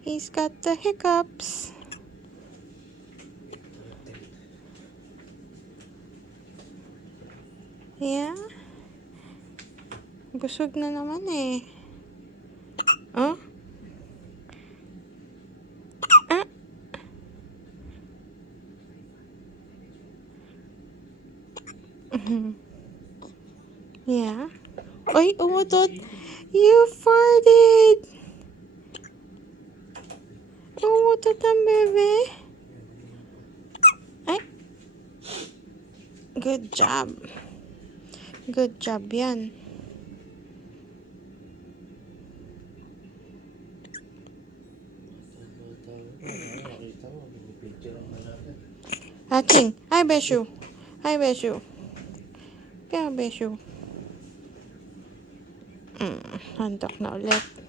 He's got the hiccups. Yeah. Busog na naman eh. Oh? Ah? Yeah. Oy, umutot. You farted. Umutot ang bebe. Ay. Good job. Good job yan. Ating. Hi, Beshu. Hi, Beshu. Kaya, Beshu. Handok na ulit.